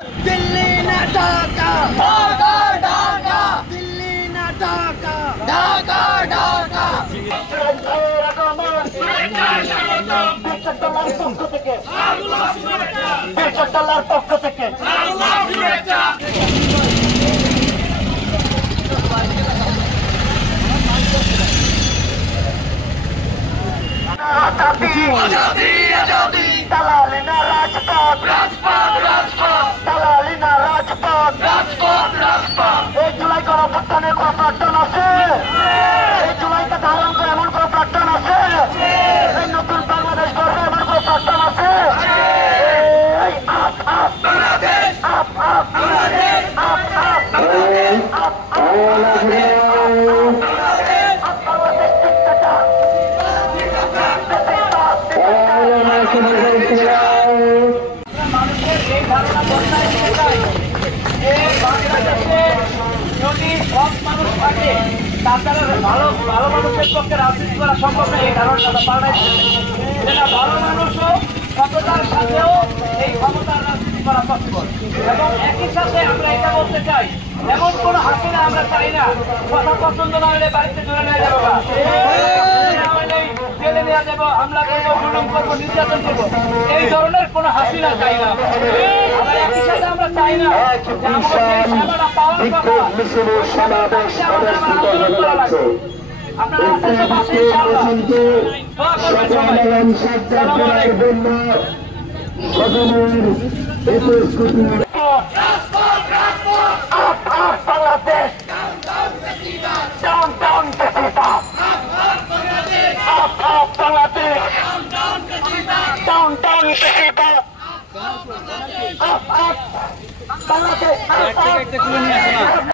दिल्ली ना ढाका, ढाका ढाका, दिल्ली ना ढाका, ढाका ढाका। পক্ষ থেকে দালালি না রাজপথ, রাজপথ রাজপথ, দালালি না রাজপথ, রাজপথ রাজপথ। এই জুলাই গণঅভ্যুত্থানের কোন প্রাক্তন আছে? এই জুলাইকে ধারণ করে এমন কোন প্রাক্তন আছে? এই নতুন বাংলাদেশ গড়বে এমন কোন প্রাক্তন আছে? মানুষের এই ধারণা বদলায় বাংলাদেশে যদি সব মানুষ থাকে তাছাড়া ভালো ভালো মানুষের পক্ষে রাজনীতি করা সম্ভব নয়। এই ধারণাটা পাল্টাইছে, যেটা ভালো মানুষও সততার সাথেও এই ক্ষমতার রাজনীতি করা পসিবল। এবং একই সাথে আমরা এটা বলতে চাই, এমন কোন হাসিনা আমরা চাই না কথা পছন্দ না হলে বাড়িতে ধরে নিয়ে যাবো, জেলে নেওয়া যাবো, হামলা করবো, জুলুম করবো, নির্যাতন করবো, এই ধরনের কোন হাসিনা চাই না। আবার একই সাথে আমরা চাই না যে আমাদের যে সেবাটা পাওয়ার কথা আন্দোলন করা লাগবে। আপনারা আছেন তো পাশে ইনশাআল্লাহ, দোয়া করবেন সবাই। আসসালামু আলাইকুম। বাংলাদেশ ডাউন ডাউন ফেসিবাদ, বাংলাদেশ ডাউন ডাউন ফেসিবাদ, বাংলাদেশ